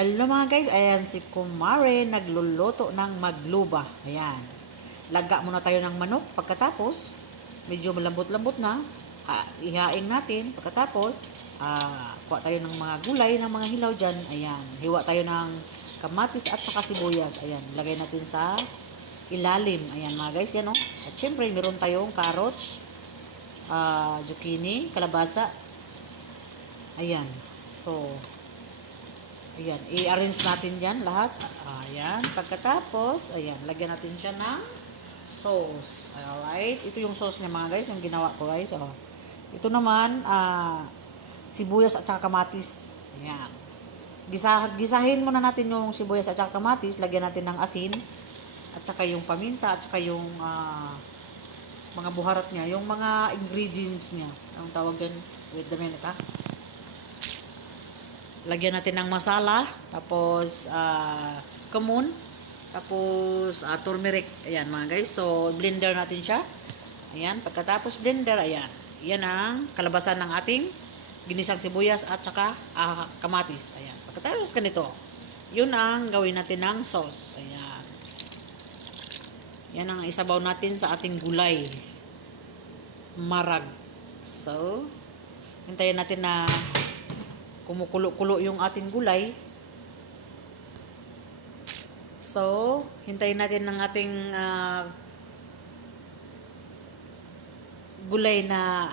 Hello mga guys, ayan si Kumare nagluluto ng magluba. Ayan. Laga muna tayo ng manok. Pagkatapos, medyo malambot-lambot na. Ha, ihain natin. Pagkatapos, ah, kuha tayo ng mga gulay, ng mga hilaw dyan. Ayan. Hiwa tayo ng kamatis at saka sibuyas. Ayan. Lagay natin sa ilalim. Ayan mga guys, yan o. At syempre, meron tayong carrots, ah, zucchini, kalabasa. Ayan. So, Ayan, i-arrange natin yan lahat. Ayan, pagkatapos, ayan, lagyan natin siya ng sauce. Alright, ito yung sauce niya mga guys, yung ginawa ko guys. Oh. Ito naman, ah, sibuyas at saka kamatis. Ayan. Gisa, gisahin muna natin yung sibuyas at saka kamatis, lagyan natin ng asin, at saka yung paminta, at saka yung ah, mga buharat niya, yung mga ingredients niya. Ang tawag dyan, wait a minute ha. Lagyan natin ng masala, tapos uh, kamun, tapos uh, turmeric. Ayan mga guys. So, blender natin siya. Ayan. Pagkatapos blender, ayan. Yan ang kalabasan ng ating ginisang sibuyas at saka uh, kamatis. Ayan. Pagkatapos ganito, yun ang gawin natin ng sauce. Ayan. Yan ang isabaw natin sa ating gulay. Marag. So, hintayin natin na kumukulo-kulo yung ating gulay. So, hintayin natin ng ating ah, gulay na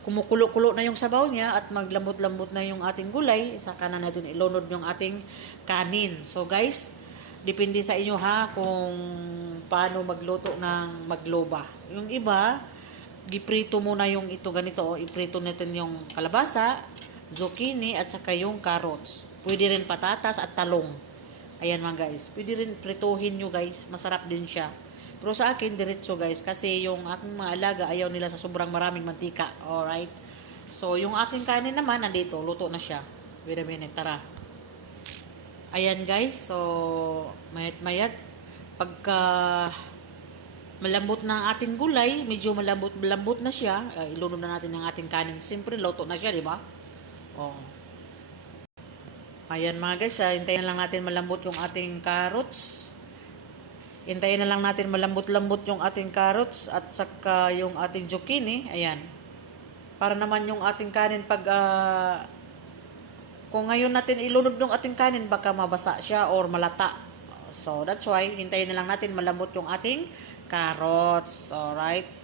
kumukulo-kulo na yung sabaw niya at maglambot-lambot na yung ating gulay. Saka na natin ilunod yung ating kanin. So guys, depende sa inyo ha kung paano magluto ng magloba. Yung iba, giprito muna yung ito ganito. Iprito natin yung kalabasa, zucchini at saka yung carrots. Pwede rin patatas at talong. Ayan mga guys. Pwede rin prituhin nyo guys. Masarap din siya. Pero sa akin, diretso guys. Kasi yung aking mga alaga, ayaw nila sa sobrang maraming mantika. Alright? So, yung aking kanin naman, nandito. Luto na siya. Wait a minute. Tara. Ayan guys. So, mayat mayat. Pagka malambot na ang ating gulay, medyo malambot malambot na siya, uh, ilunod na natin ang ating kanin. Siyempre, luto na siya, di ba? Oh. Ayan mga guys, ah, hintayin lang natin malambot yung ating carrots. Hintayin na lang natin malambot-lambot yung ating carrots at saka yung ating zucchini. Ayan. Para naman yung ating kanin pag ah, kung ngayon natin ilunod yung ating kanin baka mabasa siya or malata. So that's why hintayin na lang natin malambot yung ating carrots. Alright?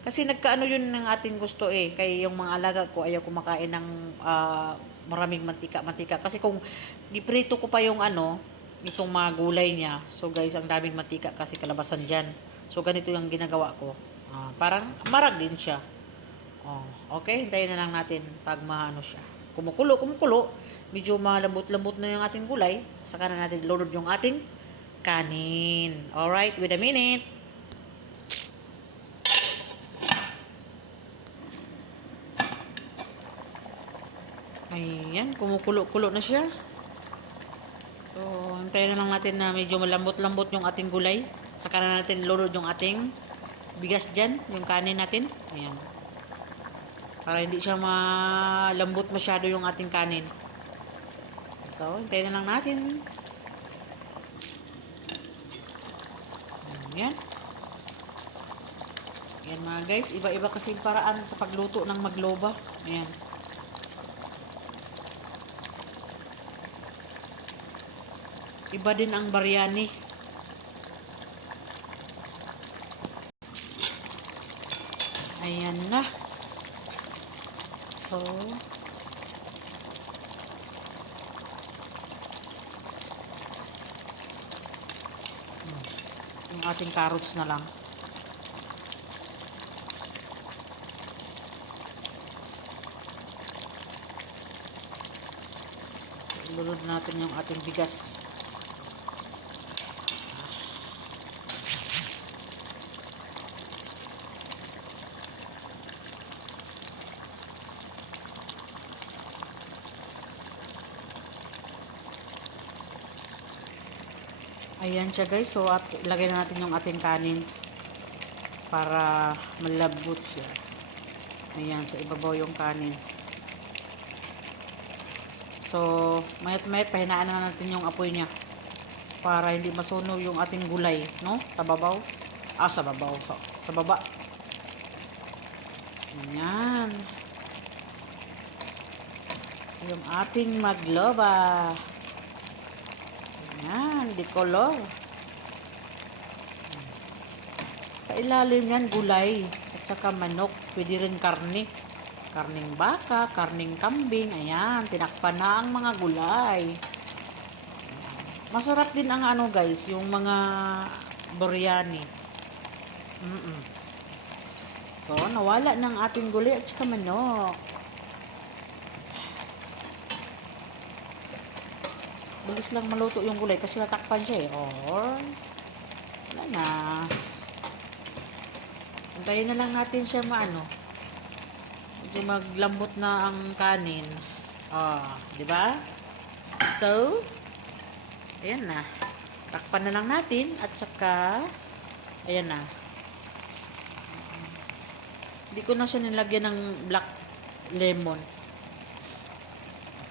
Kasi nagkaano yun ng ating gusto eh. Kaya yung mga alaga ko ayaw kumakain ng ah, maraming mantika-mantika. Kasi kung giprito ko pa yung ano, itong mga gulay niya. So guys, ang daming mantika kasi kalabasan dyan. So ganito yung ginagawa ko. Ah, parang marag din siya. Oh, okay, hintayin na lang natin pag maano siya. Kumukulo, kumukulo. Medyo malambot-lambot na yung ating gulay. Saka na natin load yung ating kanin. Alright, wait a minute. Ayan, kumukulo-kulo na siya. So, hintayin na lang natin na medyo malambot-lambot yung ating gulay. Saka na natin load yung ating bigas dyan, yung kanin natin. Ayan. Para hindi siya malambot masyado yung ating kanin. So, hintayin na lang natin. Ayan. Ayan mga guys, iba-iba kasi paraan sa pagluto ng magloba. Ayan. Iba din ang biryani. Ayan na. So, hmm, yung ating carrots na lang. So, ilunod natin yung ating bigas. Ayan siya guys. So, at, lagay na natin yung ating kanin para malabot siya. Ayan, sa ibabaw yung kanin. So, mayat mayat pahinaan na natin yung apoy niya para hindi masunog yung ating gulay, no? Sa babaw. Ah, sa babaw. Sa, sa baba. Ayan. Yung ating magloba. Di color. Sa ilalim yan, gulay. At saka manok. Pwede rin karne. Karning baka, karning kambing. Ayan, tinakpan na ang mga gulay. Masarap din ang ano guys, yung mga biryani. Mm So, nawala ng ating gulay at saka manok. Bilis lang maluto yung gulay kasi natakpan siya eh. Or, wala na. Antayin na lang natin siya maano. Medyo maglambot na ang kanin. Ah, di ba? So, ayan na. Takpan na lang natin at saka ayan na. Hindi ko na siya nilagyan ng black lemon.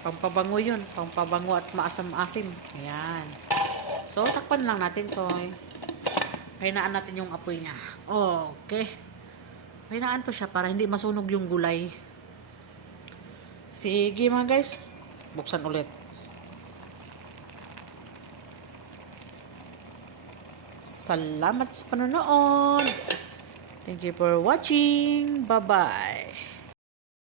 Pampabango yun. Pampabango at maasam-asim. Ayan. So, takpan lang natin. So, pahinaan natin yung apoy niya. Okay. Pahinaan ko siya para hindi masunog yung gulay. Sige mga guys. Buksan ulit. Salamat sa panonood. Thank you for watching. Bye-bye.